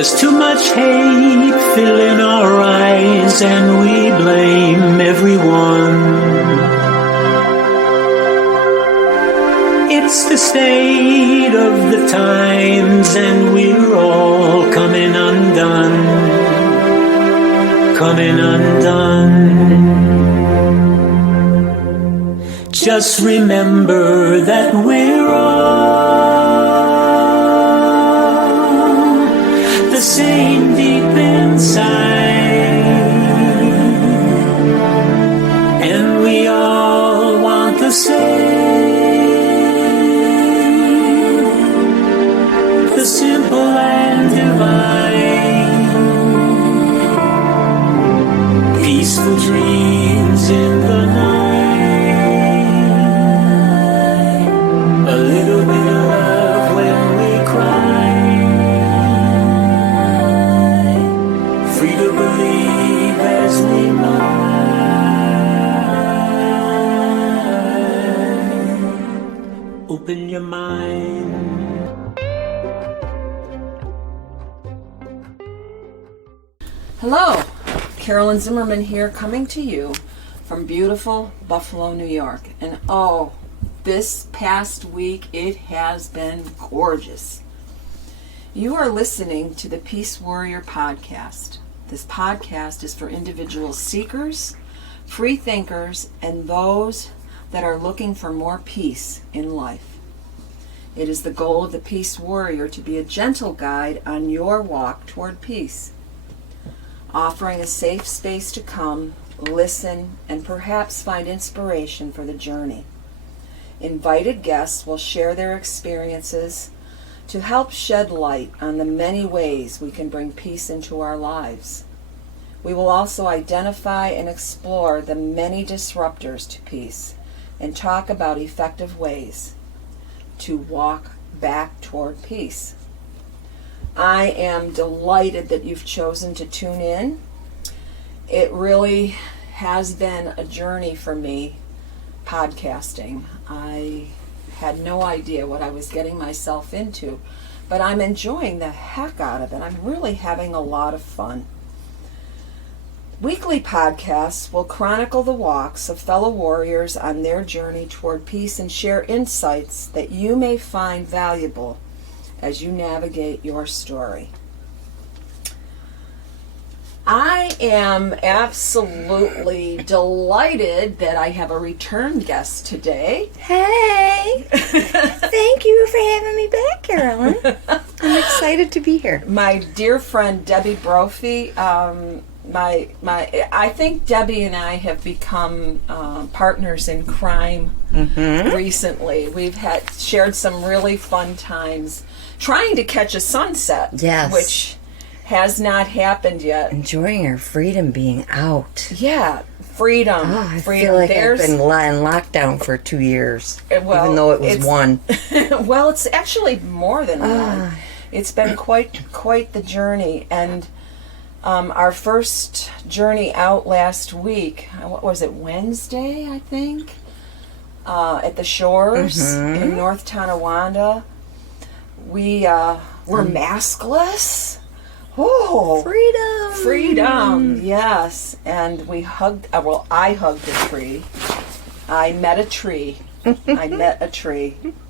There's too much hate filling our eyes, and we blame everyone. It's the state of the times, and we're all coming undone. Coming undone. Just remember that we're all the same deep inside, and we all want the same, the simple and divine, peaceful dreams in the night, a little bit of love when we cry, free to believe as we might. Open your mind. Hello, Carolyn Zimmerman here, coming to you from beautiful Buffalo, New York. And oh, this past week it has been gorgeous. You are listening to the Peace Warrior podcast. This podcast is for individual seekers, free thinkers, and those that are looking for more peace in life. It is the goal of the Peace Warrior to be a gentle guide on your walk toward peace, offering a safe space to come, listen, and perhaps find inspiration for the journey. Invited guests will share their experiences to help shed light on the many ways we can bring peace into our lives. We will also identify and explore the many disruptors to peace and talk about effective ways to walk back toward peace. I am delighted that you've chosen to tune in. It really has been a journey for me, podcasting. I had no idea what I was getting myself into, but I'm enjoying the heck out of it. I'm really having a lot of fun. Weekly podcasts will chronicle the walks of fellow warriors on their journey toward peace and share insights that you may find valuable as you navigate your story. I am absolutely delighted that I have a return guest today. Hey! Thank you for having me back, Carolyn. I'm excited to be here. My dear friend Debbie Brophy. I think Debbie and I have become partners in crime recently. We've shared some really fun times trying to catch a sunset, yes, which has not happened yet. Enjoying our freedom being out. Yeah, freedom. Oh, I freedom. feel like I've been in lockdown for 2 years, well, even though it was one. Well, it's actually more than one. It's been quite the journey, and our first journey out last week, what was it, Wednesday, I think, at the shores in North Tonawanda. We were maskless. Oh, freedom, yes. And we hugged, I hugged a tree. I met a tree.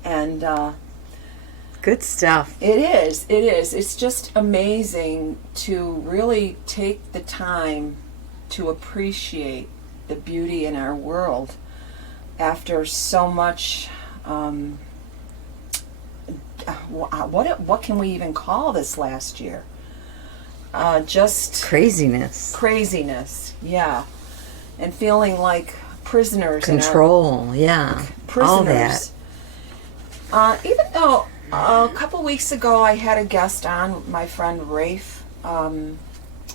And good stuff. It is. It's just amazing to really take the time to appreciate the beauty in our world after so much, what can we even call this last year? Just craziness, yeah. And feeling like prisoners. Control, prisoners. All that. Even though a couple weeks ago I had a guest on, my friend Rafe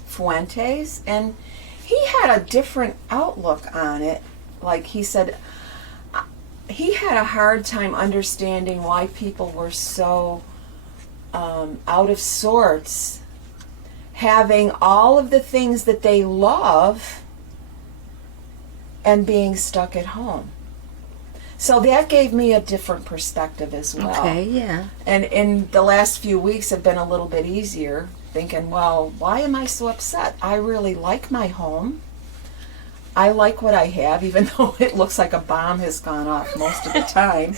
Fuentes, and he had a different outlook on it. Like he said, he had a hard time understanding why people were so out of sorts, having all of the things that they love and being stuck at home. So that gave me a different perspective as well. Okay, yeah. And in the last few weeks have been a little bit easier thinking, well, why am I so upset? I really like my home. I like what I have, even though it looks like a bomb has gone off most of the time.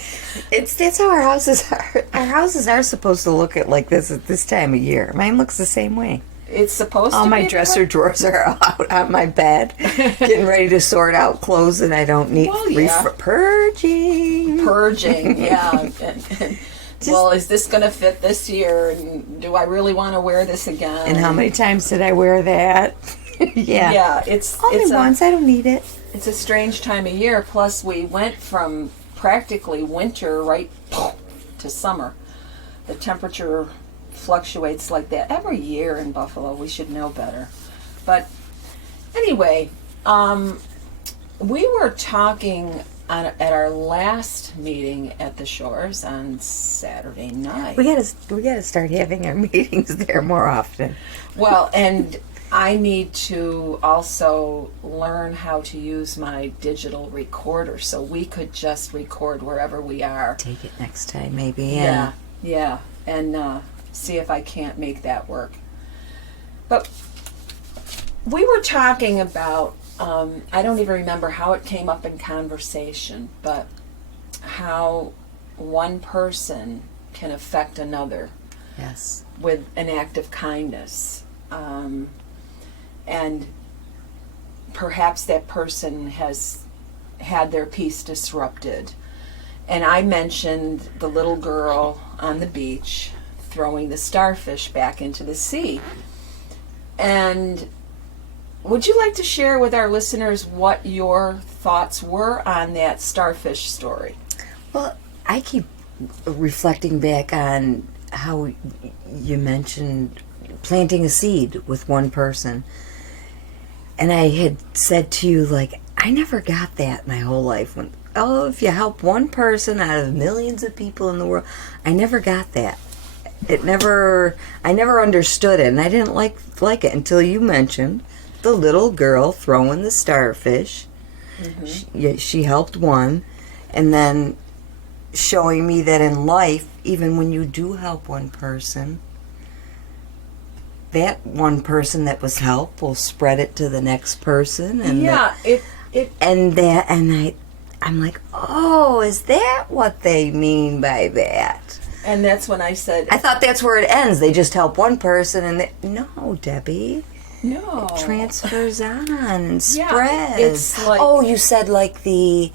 That's how our houses are. Our houses are supposed to look at like this at this time of year. Mine looks the same way. It's supposed All to my be dresser drawers are out on my bed, getting ready to sort out clothes that I don't need. Well, yeah. Purging. Purging, yeah. Well, is this going to fit this year? And do I really want to wear this again? And how many times did I wear that? Yeah. Yeah, it's Only once. I don't need it. It's a strange time of year. Plus, we went from practically winter right to summer. The temperature fluctuates like that every year in Buffalo. We should know better. But anyway, we were talking at our last meeting at the Shores on Saturday night. We gotta start having our meetings there more often. Well, and I need to also learn how to use my digital recorder so we could just record wherever we are. Take it next time, maybe. Yeah. And see if I can't make that work. But we were talking about, I don't even remember how it came up in conversation, but how one person can affect another. Yes. With an act of kindness. And perhaps that person has had their peace disrupted. And I mentioned the little girl on the beach throwing the starfish back into the sea. And would you like to share with our listeners what your thoughts were on that starfish story? Well, I keep reflecting back on how you mentioned planting a seed with one person. And I had said to you, like, I never got that my whole life. If you help one person out of millions of people in the world, I never got that. I never understood it, and I didn't like it until you mentioned the little girl throwing the starfish. Mm-hmm. She helped one, and then showing me that in life, even when you do help one person, that one person that was helped will spread it to the next person, and I'm like, oh, is that what they mean by that? And that's when I said, I thought that's where it ends. They just help one person, and no, Debbie. No, it transfers on and spreads. Yeah, it's like, you said like the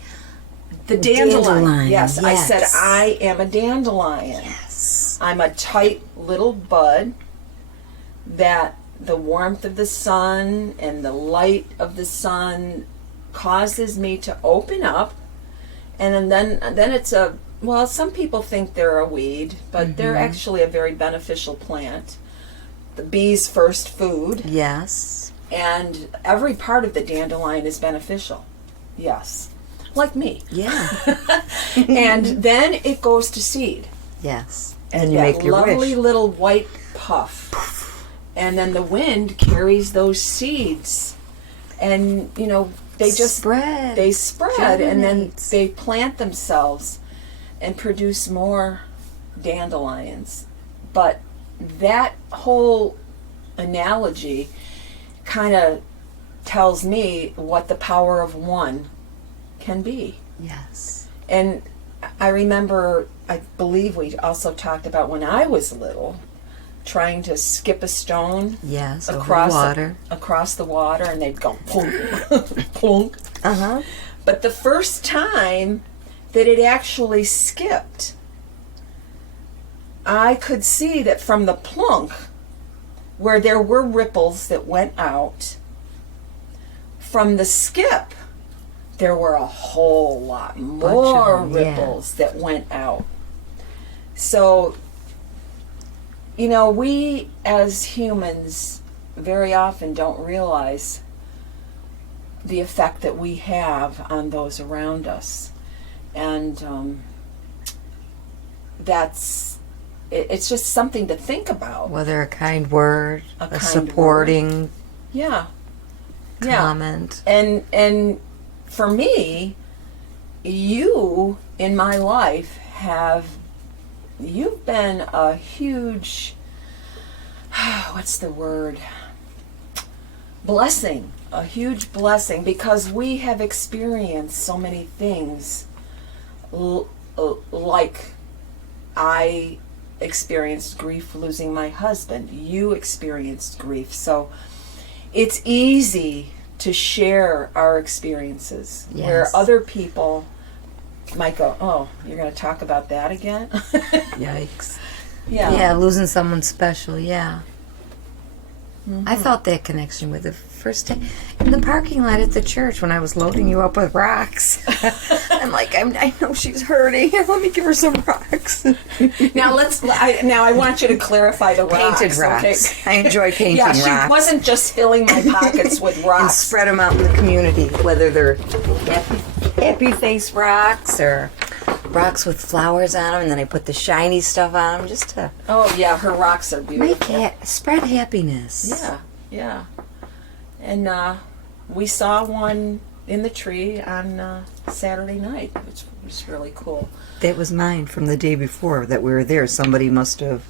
dandelion. Yes, I said I am a dandelion. Yes, I'm a tight little bud that the warmth of the sun and the light of the causes me to open up, and then it's some people think they're a weed, but they're actually a very beneficial plant. The bee's first food. Yes. And every part of the dandelion is beneficial. Yes. Like me. Yeah. And then it goes to seed. Yes. And you make your lovely wish. Little white puff. And then the wind carries those seeds. And, they just spread. They spread, and then they plant themselves and produce more dandelions. But that whole analogy kind of tells me what the power of one can be. Yes. And I remember, I believe we also talked about when I was little, trying to skip a stone across the water, and they'd go plunk, plunk. But the first time that it actually skipped, I could see that from the plunk, where there were ripples that went out, from the skip, there were a whole lot more ripples that went out. So, we as humans very often don't realize the effect that we have on those around us. And it's just something to think about. Whether a kind word, a supporting comment. And for me, you in my life you've been a huge what's the word? Blessing. A huge blessing, because we have experienced so many things. Like I experienced grief losing my husband. You experienced grief. So it's easy to share our experiences, Yes. where other people might go, oh, you're going to talk about that again? Yikes. Yeah. Losing someone special, yeah. I felt that connection with the first day in the parking lot at the church when I was loading you up with rocks. I'm like, I know she's hurting. Let me give her some rocks. Now I want you to clarify the rocks. Painted rocks. Okay? I enjoy painting Yeah, rocks. she wasn't just filling my pockets with And rocks. spread them out in the community, whether they're happy face rocks or rocks with flowers on them, and then I put the shiny stuff on them just to Oh yeah, her rocks are beautiful. spread happiness. Yeah. And we saw one in the tree on Saturday night, which was really cool. That was mine from the day before that we were there. Somebody must have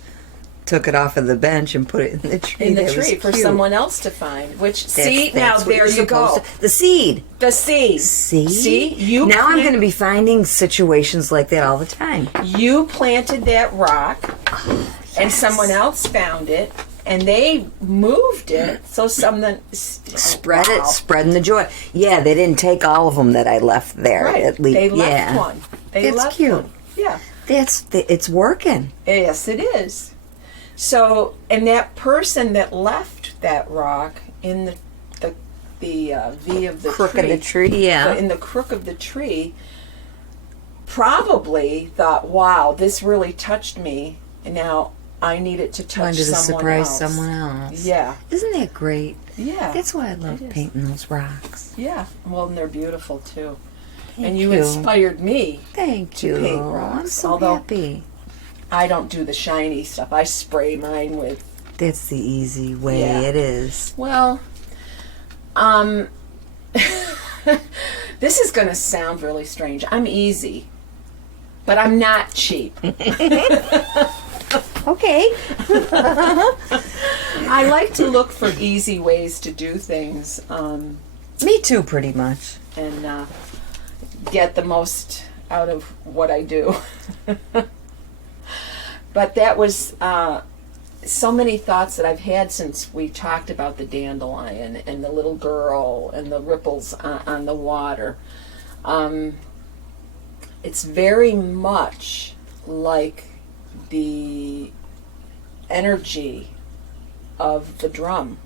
took it off of the bench and put it in the tree. In the That was tree for cute. someone else to find. Which That's now what there you're you go. supposed to- the seed. The seed. See, you now I'm plant- going to be finding situations like that all the time. You planted that rock, and someone else found it, and they moved it so someone Spreading the joy. Yeah, they didn't take all of them that I left there. Right, At least, they left yeah. one. They That's left cute. one. Yeah. It's working. Yes, it is. So, and that person that left that rock in the V of the Crook tree, of the tree, yeah. in the crook of the tree, probably thought, "Wow, this really touched me, and now I need it to touch Wanted to someone surprise else." someone else. Yeah, Isn't that great? yeah, That's why I love It is. painting those rocks. yeah. Well, and they're beautiful too. Thank And you inspired me. Thank to you. paint I'm rocks, so although- happy. I don't do the shiny stuff. I spray mine with. That's the easy way. Yeah. It is. Well, this is going to sound really strange. I'm easy, but I'm not cheap. Okay. I like to look for easy ways to do things Me too, pretty much. and get the most out of what I do. But that was so many thoughts that I've had since we talked about the dandelion and the little girl and the ripples on the water. It's very much like the energy of the drum,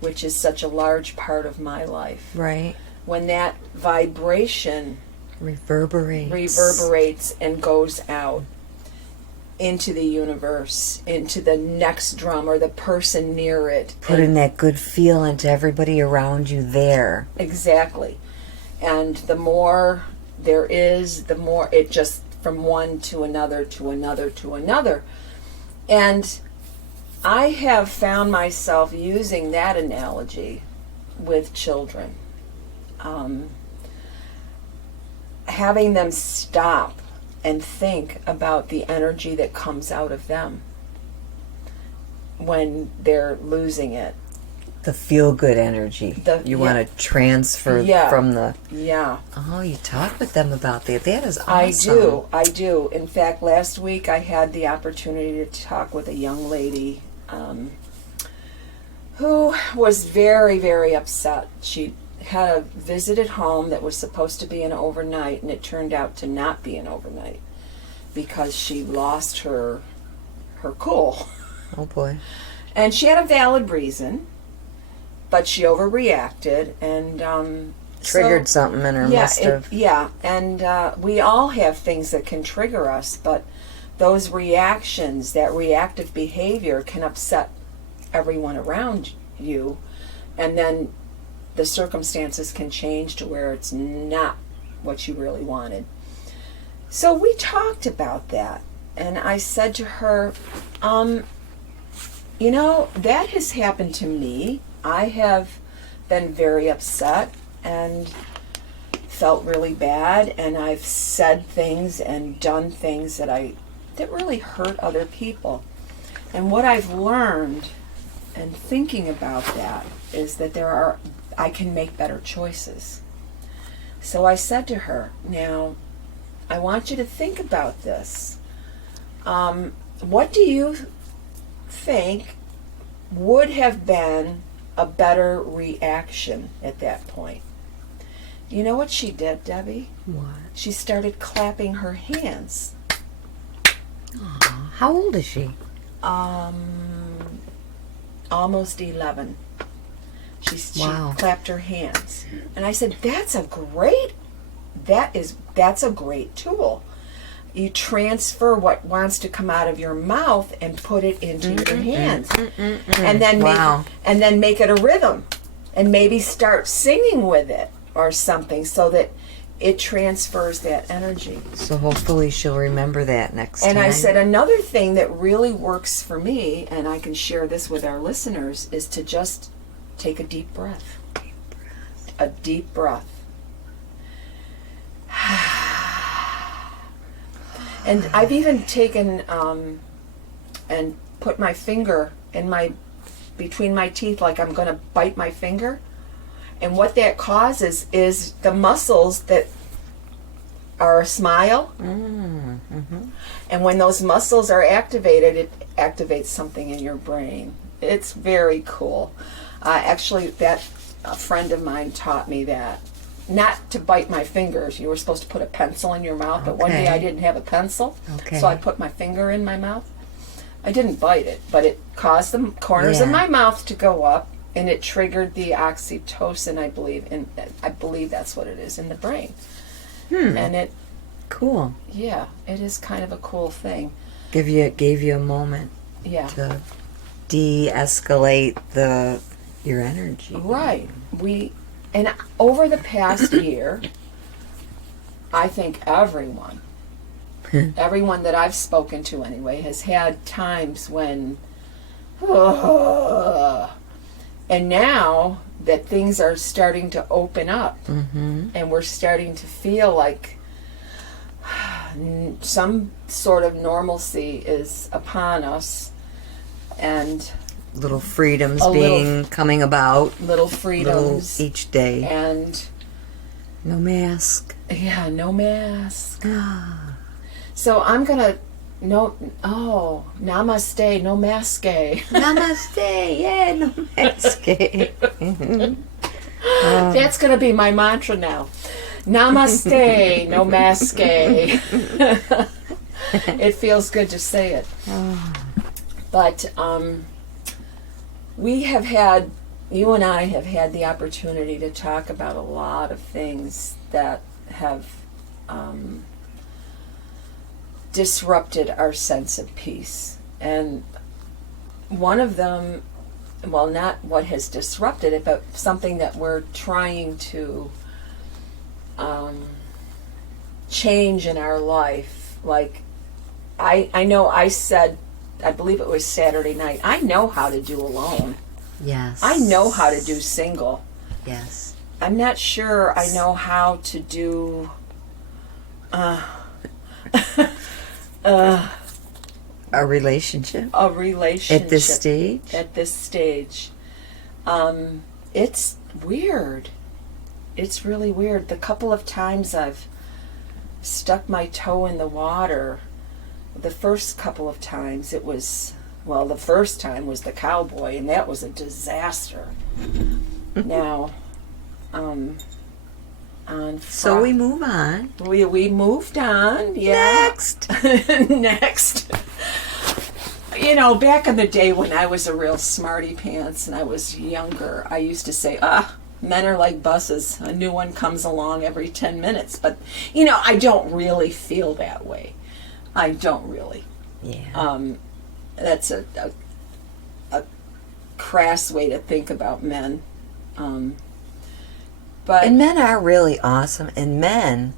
which is such a large part of my life. Right. When that vibration Reverberates. and goes out into the universe, into the next drum or the person near it. Putting that good feel into everybody around you there. Exactly. And the more there is, the more it just from one to another to another to another. And I have found myself using that analogy with children. Having them stop and think about the energy that comes out of them when they're losing it. The feel-good energy. You want to transfer from the... Yeah. Oh, you talk with them about that. That is awesome. I do. In fact, last week I had the opportunity to talk with a young lady who was very, very upset. She had a visit at home that was supposed to be an overnight, and it turned out to not be an overnight because she lost her cool. Oh, boy. And she had a valid reason, but she overreacted and Triggered something in her, must have. And we all have things that can trigger us, but those reactions, that reactive behavior can upset everyone around you, and then the circumstances can change to where it's not what you really wanted. So we talked about that, and I said to her, you know, that has happened to me. I have been very upset and felt really bad, and I've said things and done things that really hurt other people. And what I've learned and thinking about that is that I can make better choices. So I said to her, now, I want you to think about this. What do you think would have been a better reaction at that point? You know what she did, Debbie? What? She started clapping her hands. Aw, how old is she? Almost 11. She Wow. clapped her hands. And I said, that's a great tool. You transfer what wants to come out of your mouth and put it into your hands. And then Wow. make it a rhythm. And maybe start singing with it or something so that it transfers that energy. So hopefully she'll remember that next And time. I said another thing that really works for me, and I can share this with our listeners, is to just take a deep breath. A deep breath. And I've even taken and put my finger between my teeth like I'm going to bite my finger. And what that causes is the muscles that are a smile. And when those muscles are activated, it activates something in your brain. It's very cool. Actually, a friend of mine taught me that. Not to bite my fingers. You were supposed to put a pencil in your mouth, but one day I didn't have a pencil. Okay. So I put my finger in my mouth. I didn't bite it, but it caused the corners of my mouth to go up, and it triggered the oxytocin, I believe, and I believe that's what it is in the brain. And it, Cool. yeah, it is kind of a cool thing. Gave you a moment Yeah. to de-escalate your energy. Right. And over the past year, I think everyone that I've spoken to anyway, has had times when, and now that things are starting to open up, and we're starting to feel like some sort of normalcy is upon us, and Little freedoms A coming about. little freedoms, Each day. and No mask. yeah, no mask. So I'm gonna namaste, no mask. Namaste. Yeah, no mask. That's gonna be my mantra now. Namaste, no mask. It feels good to say it. But you and I have had the opportunity to talk about a lot of things that have disrupted our sense of peace. And one of them, well, not what has disrupted it, but something that we're trying to change in our life. Like, I know I said, I believe it was Saturday night, I know how to do alone. Yes. I know how to do single. Yes. I'm not sure I know how to do A relationship. a relationship At this stage. At this stage. It's weird. It's really weird. The couple of times I've stuck my toe in the water, the first couple of times it was, well, the first time was the cowboy, and that was a disaster. Now, So we move on. we moved on. Yeah. Next. Next. You know, back in the day when I was a real smarty pants and I was younger, I used to say, men are like buses. A new one comes along every 10 minutes. But, you know, I don't really feel that way. I don't really. Yeah. That's a crass way to think about men. But And men are really awesome. And men,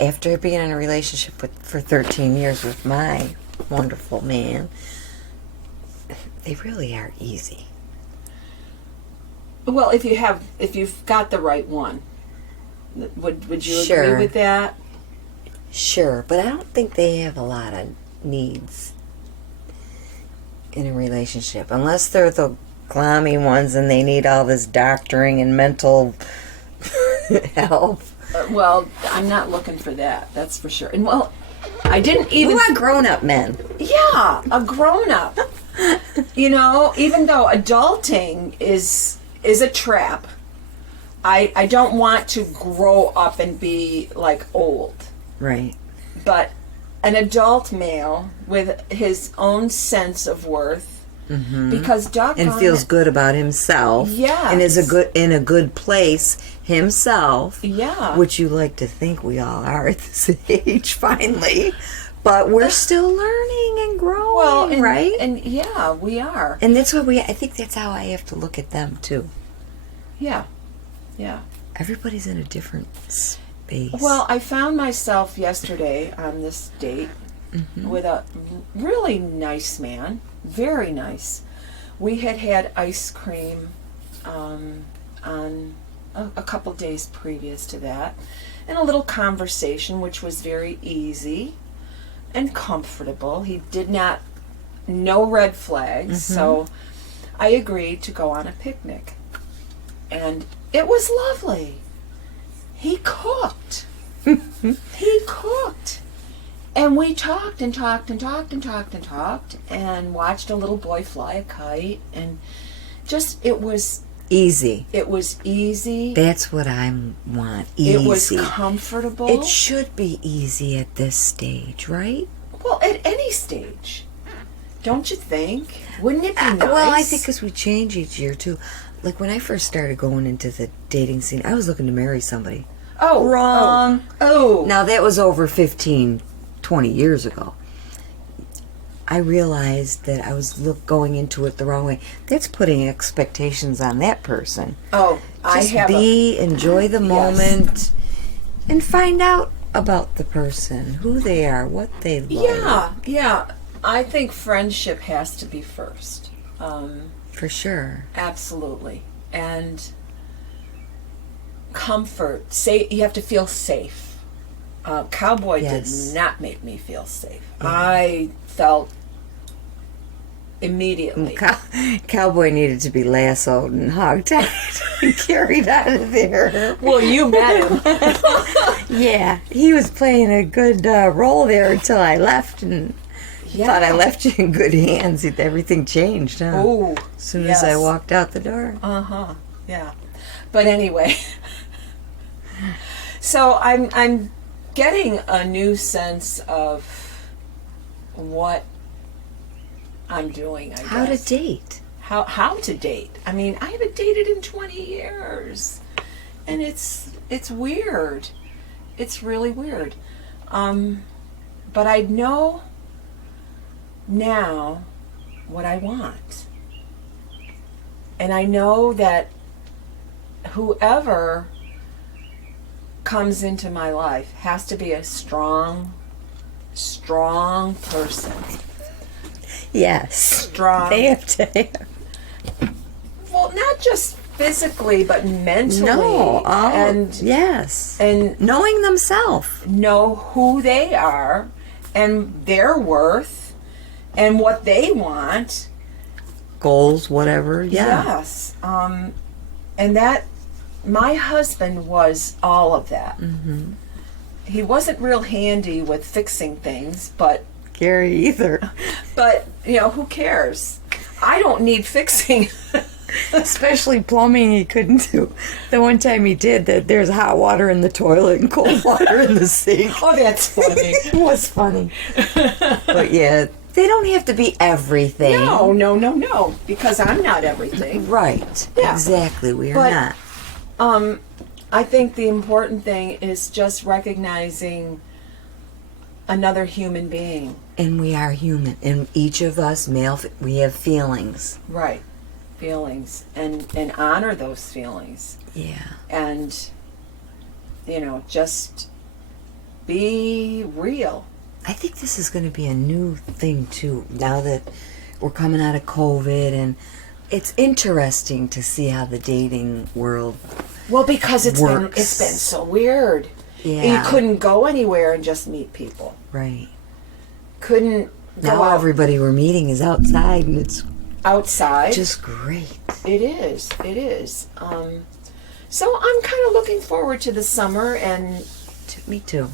after being in a relationship for 13 years with my wonderful man, they really are easy. well, if you've got the right one, would you Sure. agree with that? Sure, but I don't think they have a lot of needs. in a relationship, unless they're the clammy ones and they need all this doctoring and mental help. Well, I'm not looking for that. That's for sure. And well, I didn't even. We want grown-up men. Yeah, a grown-up. You know, even though adulting is a trap, I don't want to grow up and be like old. Right. But an adult male with his own sense of worth, because doggone And feels it, good about himself. Yes. And is in a good place himself. Yeah. Which you like to think we all are at this age, finally. But we're still learning and growing, well, and, right? And yeah, we are. And that's what I think that's how I have to look at them, too. Yeah. Yeah. Everybody's in a different space. Well, I found myself yesterday on this date with a really nice man, very nice. We had ice cream on a couple days previous to that, and a little conversation, which was very easy and comfortable. He did not, no red flags, so I agreed to go on a picnic. And it was lovely. He cooked. He cooked. And we talked and talked and talked and talked and talked and watched a little boy fly a kite, and just, it was easy. It was easy. That's what I want. Easy. It was comfortable. It should be easy at this stage, right? Well, at any stage. Don't you think? Wouldn't it be nice? Well, I think because we change each year, too. Like, when I first started going into the dating scene, I was looking to marry somebody. Oh. Wrong. Oh. Now, that was over 15, 20 years ago. I realized that I was going into it the wrong way. That's putting expectations on that person. Oh, Just enjoy the moment, and find out about the person, who they are, what they like. Yeah. I think friendship has to be first. For sure. Absolutely. And comfort. You have to feel safe. Cowboy Yes. did not make me feel safe. I felt immediately. Cowboy needed to be lassoed and hogtied and carried out of there. Well, you met him. Yeah, he was playing a good role there until I left, and thought I left you in good hands. Everything changed, huh? Oh, As soon as I walked out the door. Yeah. But anyway, so I'm getting a new sense of what I'm doing, I guess. How to date. How to date. I mean, I haven't dated in 20 years. And it's weird. It's really weird. But I know now what I want. And I know that whoever comes into my life has to be a strong person. Yes. Strong. They have to. Well, not just physically, but mentally. No. Oh, and yes. and knowing themselves. know who they are and their worth and what they want. Goals, whatever. Yeah. Yes. And that, my husband was all of that. Mm-hmm. He wasn't real handy with fixing things, but Gary either. But, who cares? I don't need fixing. Especially plumbing he couldn't do. The one time he did that, there's hot water in the toilet and cold water in the sink. Oh, that's funny. It was funny. But yeah, they don't have to be everything. No. Because I'm not everything. Right. Yeah. Exactly. We are not. I think the important thing is just recognizing another human being. And we are human. And each of us, male, we have feelings. Right. Feelings. And honor those feelings. Yeah. And, just be real. I think this is going to be a new thing, too, now that we're coming out of COVID. And it's interesting to see how the dating world Well, because it's been works. so weird. Yeah. You couldn't go anywhere and just meet people. Right. Couldn't go Now out everybody we're meeting is outside, and it's outside. just great. It is. It is. So I'm kind of looking forward to the summer and Me too.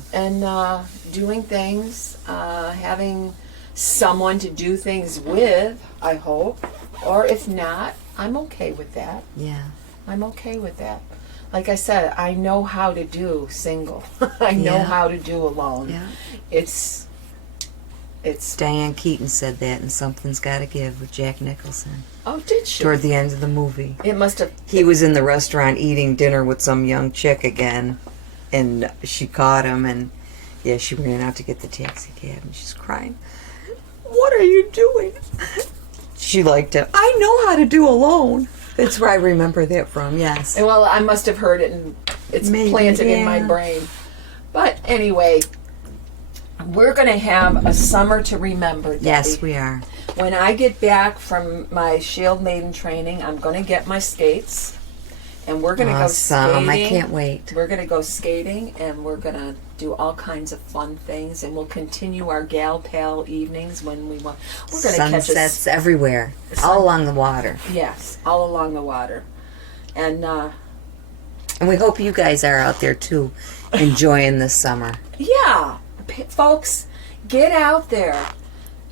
doing things, having someone to do things with, I hope. Or if not, I'm okay with that. Yeah. I'm okay with that. Like I said, I know how to do single. I know Yeah. how to do alone. Yeah. It's Diane Keaton said that in Something's Gotta Give with Jack Nicholson. oh, did she? Toward the end of the movie. It must have. He was in the restaurant eating dinner with some young chick again, and she caught him, and yeah, she ran out to get the taxi cab, and she's crying. What are you doing? She liked him. I know how to do alone. That's where I remember that from, yes. Well, I must have heard it, and it's Maybe, planted in my yeah. brain. But anyway, we're going to have a summer to remember, Debbie. Yes, we are. When I get back from my Shield Maiden training, I'm going to get my skates, and we're going to go Awesome. skating. I can't wait. We're going to go skating, and we're going to do all kinds of fun things, and we'll continue our gal pal evenings when we want. We're going to catch Sunsets everywhere, all along the water. Yes, all along the water, and And we hope you guys are out there too, enjoying this summer. yeah, folks, get out there.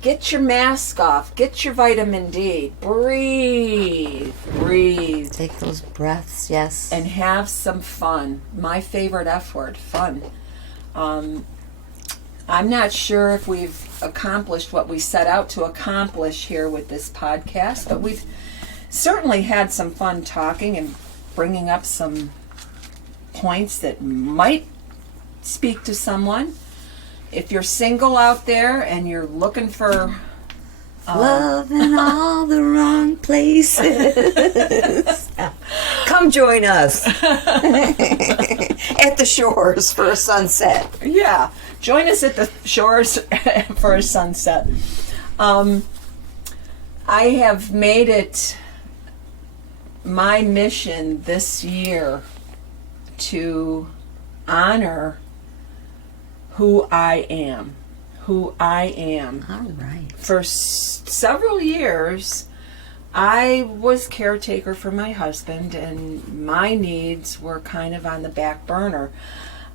Get your mask off. Get your vitamin D. Breathe. Breathe. Take those breaths, yes. And have some fun. My favorite F word, fun. I'm not sure if we've accomplished what we set out to accomplish here with this podcast, but we've certainly had some fun talking and bringing up some points that might speak to someone. If you're single out there and you're looking for Love in all the wrong places. Come join us at the shores for a sunset. yeah, join us at the shores for a sunset. I have made it my mission this year to honor who I am. Who I am. All right. For several years, I was caretaker for my husband, and my needs were kind of on the back burner.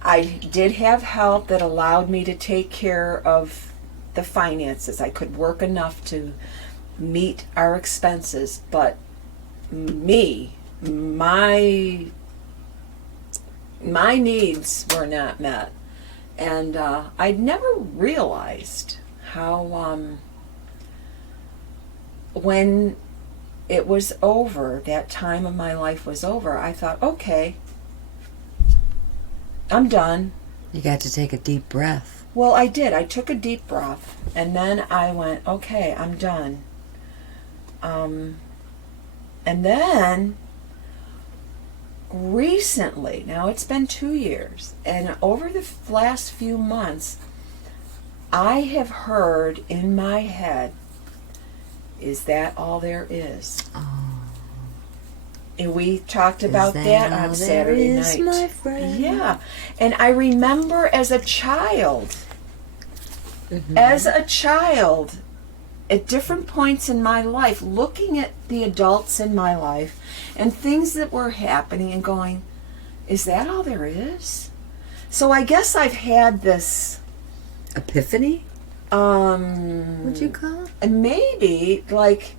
I did have help that allowed me to take care of the finances. I could work enough to meet our expenses, but my needs were not met. And I'd never realized how, when it was over, that time of my life was over, I thought, okay, I'm done. You got to take a deep breath. Well, I did. I took a deep breath, and then I went, okay, I'm done. And then recently, now it's been 2 years, and over the last few months, I have heard in my head, is that all there is? Oh. And we talked about that on Saturday night. My friend? Yeah. And I remember as a child, at different points in my life, looking at the adults in my life and things that were happening and going, is that all there is? So I guess I've had this Epiphany? What'd you call it? maybe like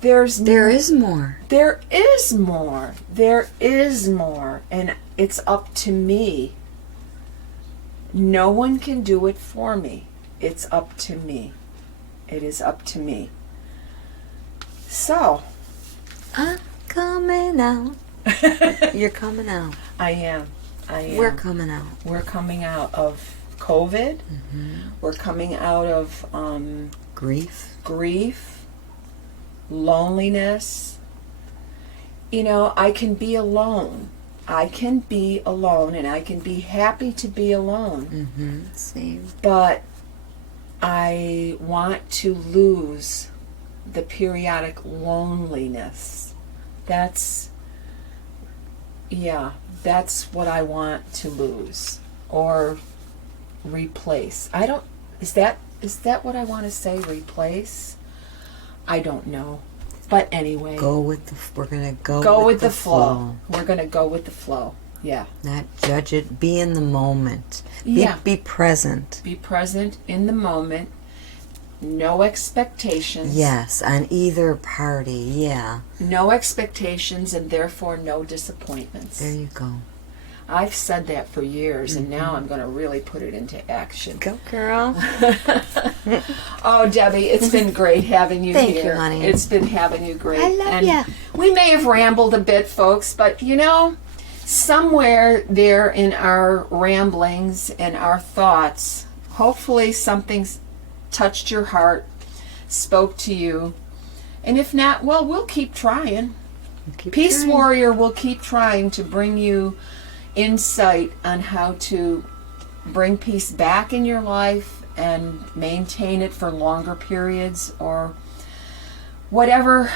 there is more. There is more. There is more. And it's up to me. No one can do it for me. It's up to me. It is up to me. So. I'm coming out. You're coming out. I am. We're coming out. We're coming out of COVID. We're coming out of grief, loneliness. You know, I can be alone. I can be alone, and I can be happy to be alone. Same. But I want to lose the periodic loneliness. That's what I want to lose or replace. Is that Is that what I want to say? Replace? I don't know. But anyway. We're going to go with the flow. We're going to go with the flow. Yeah. Not judge it. Be in the moment. Yeah. Be present. Be present in the moment. No expectations. Yes, on either party. Yeah. No expectations and therefore no disappointments. There you go. I've said that for years, and now I'm going to really put it into action. Go, girl. Oh, Debbie, it's been great having you Thank here. you, honey. It's been having you great. I love and ya. We may have rambled a bit, folks, but somewhere there in our ramblings and our thoughts, hopefully something's touched your heart, spoke to you. And if not, well, we'll keep trying. Peace Warrior will keep trying to bring you insight on how to bring peace back in your life and maintain it for longer periods, or whatever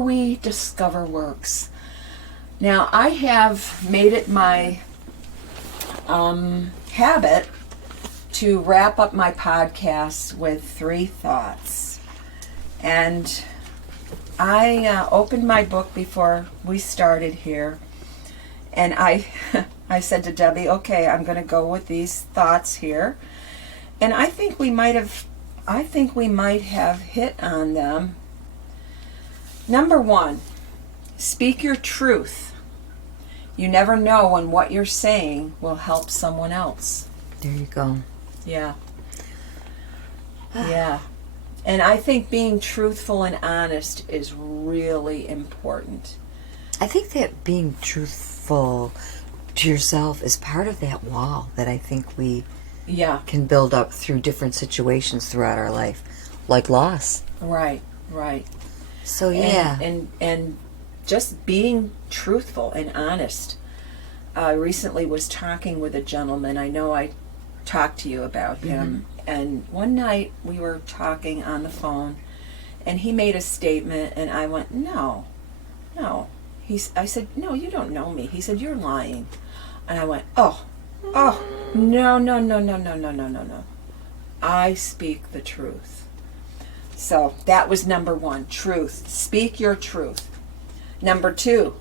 we discover works. Now, I have made it my habit to wrap up my podcast with 3 thoughts. And I opened my book before we started here, and I said to Debbie, okay, I'm going to go with these thoughts here. And I think we might have hit on them. Number 1, speak your truth. You never know when what you're saying will help someone else. There you go. Yeah. Yeah. And I think being truthful and honest is really important. I think that being truthful to yourself is part of that wall that I think we can build up through different situations throughout our life, like loss. Right. So yeah. And just being truthful and honest. I recently was talking with a gentleman. I know I talked to you about him. And one night we were talking on the phone, and he made a statement, and I went, no. I said, no, you don't know me. He said, you're lying. And I went, no. I speak the truth. So that was number 1, truth. Speak your truth. Number 2,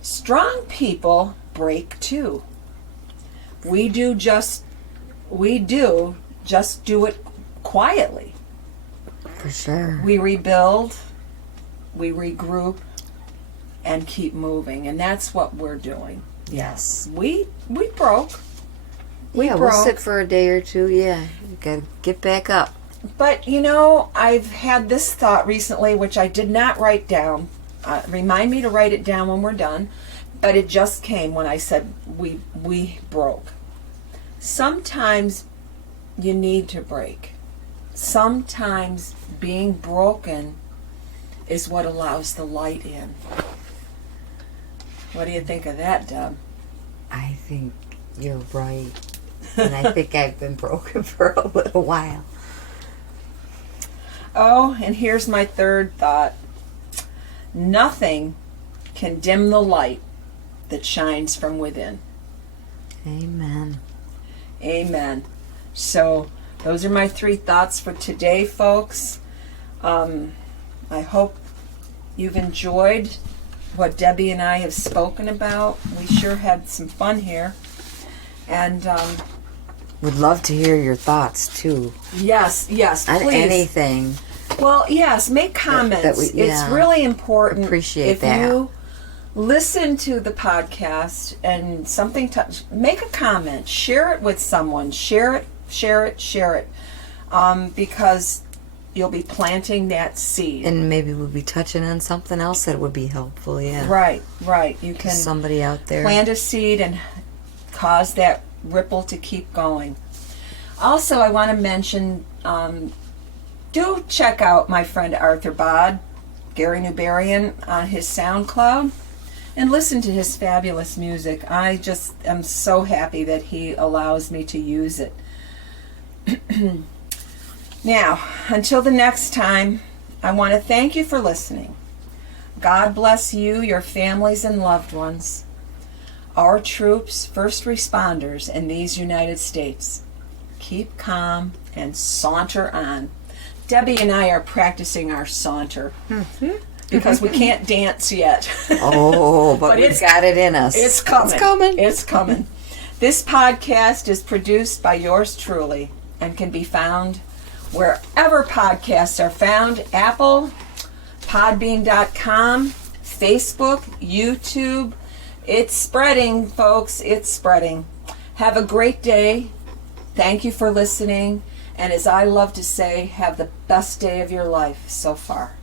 strong people break too. We just do it quietly. For sure. We rebuild, we regroup, and keep moving. And that's what we're doing. Yes. We broke. We'll sit for a day or 2. Yeah. You gotta get back up. But, I've had this thought recently, which I did not write down. Remind me to write it down when we're done. But it just came when I said we broke. Sometimes you need to break. Sometimes being broken is what allows the light in. What do you think of that, Deb? I think you're right. And I think I've been broken for a little while. Oh, and here's my 3rd thought. Nothing can dim the light that shines from within. Amen. Amen. So those are my 3 thoughts for today, folks. I hope you've enjoyed what Debbie and I have spoken about. We sure had some fun here. And would love to hear your thoughts too. Yes, please. On anything. Well, yes, make comments. It's really important. Appreciate that. If you listen to the podcast and something make a comment, share it with someone, share it, because you'll be planting that seed. And maybe we'll be touching on something else that would be helpful. Yeah. Right. You can somebody out there plant a seed and cause that ripple to keep going. Also, I want to mention, do check out my friend Arthur Bod, Gary Newberian, on his SoundCloud, and listen to his fabulous music. I just am so happy that he allows me to use it. Now, until the next time, I want to thank you for listening. God bless you, your families, and loved ones. Our troops, first responders in these United States. keep calm, and saunter on. Debbie and I are practicing our saunter because we can't dance yet. Oh, but we've it's- got it in us. It's coming. It's coming. It's coming. This podcast is produced by yours truly and can be found wherever podcasts are found. Apple, podbean.com, Facebook, YouTube. It's spreading, folks. It's spreading. Have a great day. Thank you for listening. And as I love to say, have the best day of your life so far.